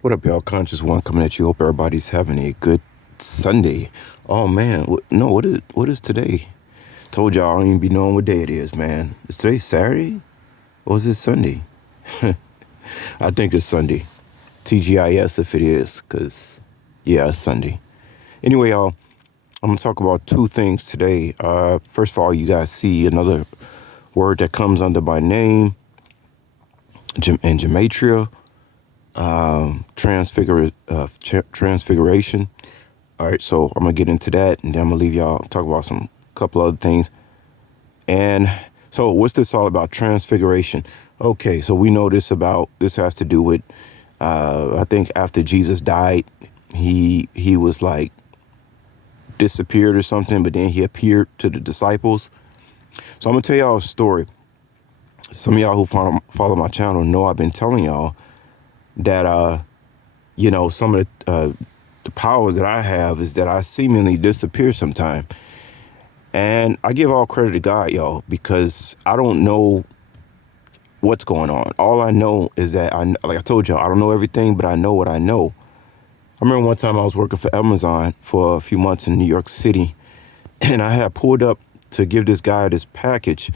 What up, y'all? Conscious One coming at you. Hope everybody's having a good Sunday. Oh man, no, what is today? Told y'all I don't even be knowing what day it is, man. Is today Saturday or is it Sunday? I think it's Sunday. TGIS if it is, cause yeah, it's Sunday. Anyway, y'all, I'm gonna talk about two things today. First of all, you guys see another word that comes under my name, in gematria, transfiguration. All right, so I'm gonna get into that, and then I'm gonna leave y'all talk about some couple other things. And so, what's this all about? Transfiguration. Okay, so we know this has to do with. I think after Jesus died, he was like disappeared or something, but then he appeared to the disciples. So I'm gonna tell y'all a story. Some of y'all who follow my channel know I've been telling y'all that some of the powers that I have is that I seemingly disappear sometime. And I give all credit to God, y'all, because I don't know what's going on. All I know is that like I told y'all, I don't know everything, but I know what I know. I remember one time I was working for Amazon for a few months in New York City, and I had pulled up to give this guy this package.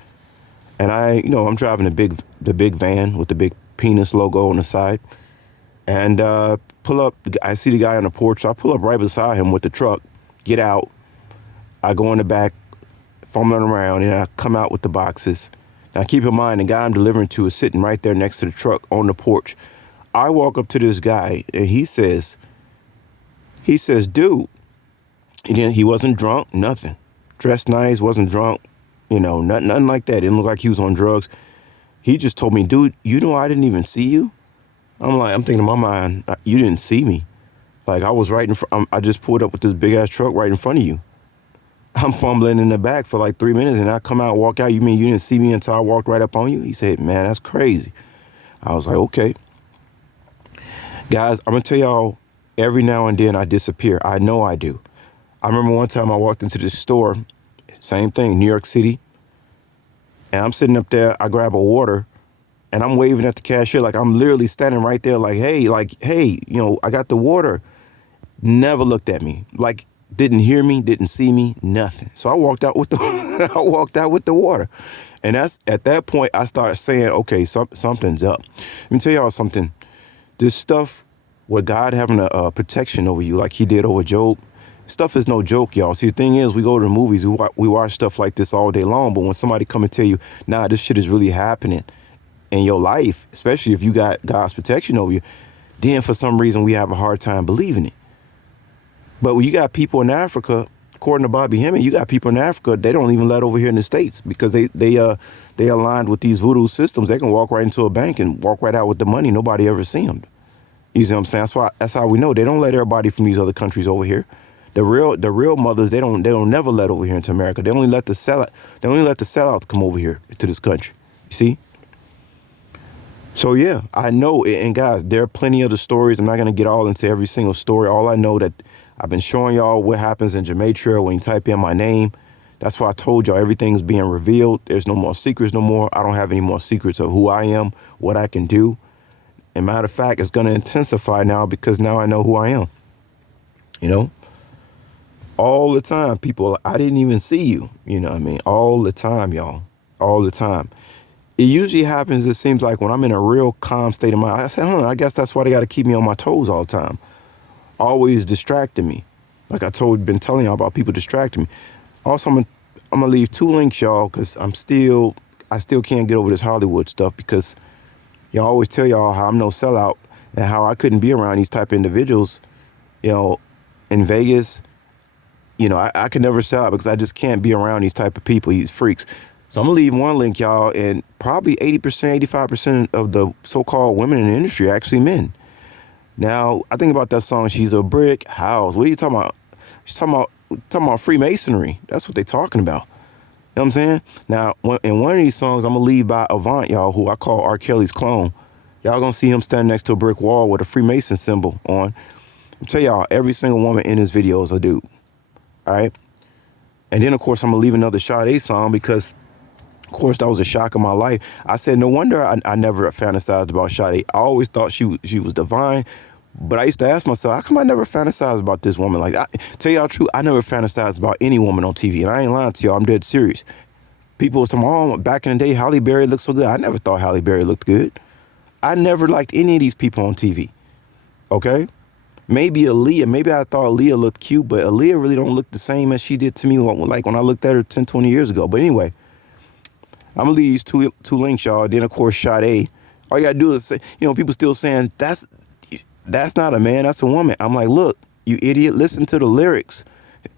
And I'm driving the big van with the big penis logo on the side. And pull up, I see the guy on the porch, so I pull up right beside him with the truck, get out. I go in the back, fumbling around, and I come out with the boxes. Now keep in mind, the guy I'm delivering to is sitting right there next to the truck on the porch. I walk up to this guy, and he says, dude, he wasn't drunk, nothing. Dressed nice, wasn't drunk, nothing like that. Didn't look like he was on drugs. He just told me, dude, I didn't even see you. I'm thinking in my mind, you didn't see me. Like I was right in front. I just pulled up with this big ass truck right in front of you. I'm fumbling in the back for like 3 minutes, and I come out, walk out. You mean you didn't see me until I walked right up on you? He said, man, that's crazy. I was like, okay. Guys, I'm going to tell y'all, every now and then I disappear. I know I do. I remember one time I walked into this store, same thing, New York City. And I'm sitting up there, I grab a water, and I'm waving at the cashier like I'm literally standing right there like, hey, I got the water. Never looked at me. Like, didn't hear me, didn't see me, nothing. So I walked out with the I walked out with the water. And that's at that point I started saying, okay, something's up. Let me tell y'all something. This stuff with God having a protection over you like he did over Job, stuff is no joke, y'all. See, the thing is, we go to the movies, we watch stuff like this all day long, but when somebody come and tell you, nah, this shit is really happening in your life, especially if you got God's protection over you, then for some reason we have a hard time believing it. But when you got people in Africa, according to Bobby Hemming, you got people in Africa, they don't even let over here in the States because they aligned with these voodoo systems. They can walk right into a bank and walk right out with the money. Nobody ever see them. You see what I'm saying? That's how we know. They don't let everybody from these other countries over here. The real mothers, they don't never let over here into America. They only let the sellouts come over here to this country. You see? So yeah, I know, and guys, there are plenty of the stories. I'm not gonna get all into every single story. All I know that I've been showing y'all what happens in gematria when you type in my name. That's why I told y'all everything's being revealed. There's no more secrets no more. I don't have any more secrets of who I am, what I can do. And matter of fact, it's gonna intensify now because now I know who I am. All the time, people, I didn't even see you. You know what I mean? All the time, y'all. All the time. It usually happens, it seems like, when I'm in a real calm state of mind. I say, I guess that's why they got to keep me on my toes all the time. Always distracting me. Like been telling y'all about people distracting me. Also, I'm gonna leave 2 links, y'all, because I still can't get over this Hollywood stuff because y'all always tell y'all how I'm no sellout and how I couldn't be around these type of individuals, in Vegas. I could never sell out because I just can't be around these type of people, these freaks. So I'm going to leave one link, y'all, and probably 80%, 85% of the so-called women in the industry are actually men. Now, I think about that song, She's a Brick House. What are you talking about? She's talking about Freemasonry. That's what they're talking about. You know what I'm saying? Now, in one of these songs, I'm going to leave by Avant, y'all, who I call R. Kelly's clone. Y'all going to see him standing next to a brick wall with a Freemason symbol on. I'll tell y'all, every single woman in his video is a dude. All right? And then, of course, I'm going to leave another Sade song because Of course, that was a shock in my life. I said, no wonder I never fantasized about Sade. I always thought she was divine. But I used to ask myself, how come I never fantasized about this woman? Like, tell y'all the truth, I never fantasized about any woman on TV. And I ain't lying to y'all, I'm dead serious. People was talking, oh, back in the day, Halle Berry looked so good. I never thought Halle Berry looked good. I never liked any of these people on TV. Okay? Maybe Aaliyah. Maybe I thought Aaliyah looked cute, but Aaliyah really don't look the same as she did to me like when I looked at her 10, 20 years ago. But anyway, I'm going to leave these two links, y'all. Then, of course, Sade. All you got to do is say, people still saying, that's not a man, that's a woman. I'm like, look, you idiot, listen to the lyrics.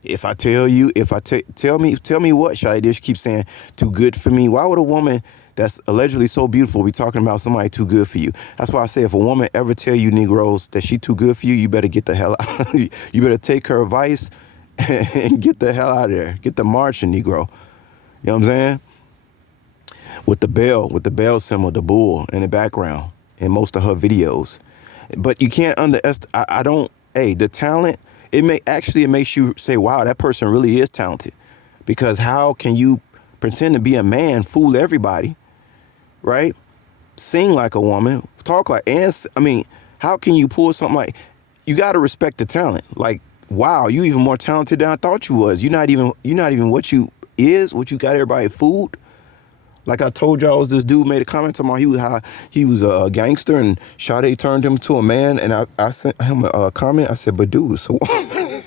If I tell you, tell me what, Sade. She keeps saying, too good for me. Why would a woman that's allegedly so beautiful be talking about somebody too good for you? That's why I say if a woman ever tell you Negroes that she too good for you, you better get the hell out. You better take her advice and get the hell out of there. Get the marching, Negro. You know what I'm saying? With the bell symbol, the bull in the background in most of her videos. But you can't underestimate, the talent, it makes you say, wow, that person really is talented. Because how can you pretend to be a man, fool everybody, right? Sing like a woman, talk like, how can you pull something like, you got to respect the talent. Like, wow, you even more talented than I thought you was. You're not even what you got everybody fooled. Like I told y'all, this dude made a comment about how he was a gangster and Sade turned him to a man. And I sent him a comment. I said, but dude, so talking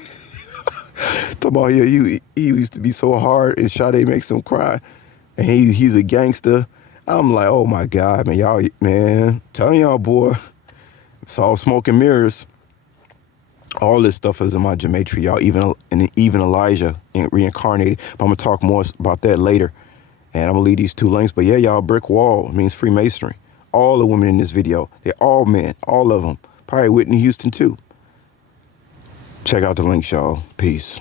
about he used to be so hard and Sade makes him cry. And he's a gangster. I'm like, oh my God, man, telling y'all, boy, it's all smoke and mirrors. All this stuff is in my gematria, y'all, even Elijah reincarnated. But I'm going to talk more about that later. And I'm going to leave these two links. But yeah, y'all, brick wall means Freemasonry. All the women in this video, they're all men, all of them. Probably Whitney Houston, too. Check out the links, y'all. Peace.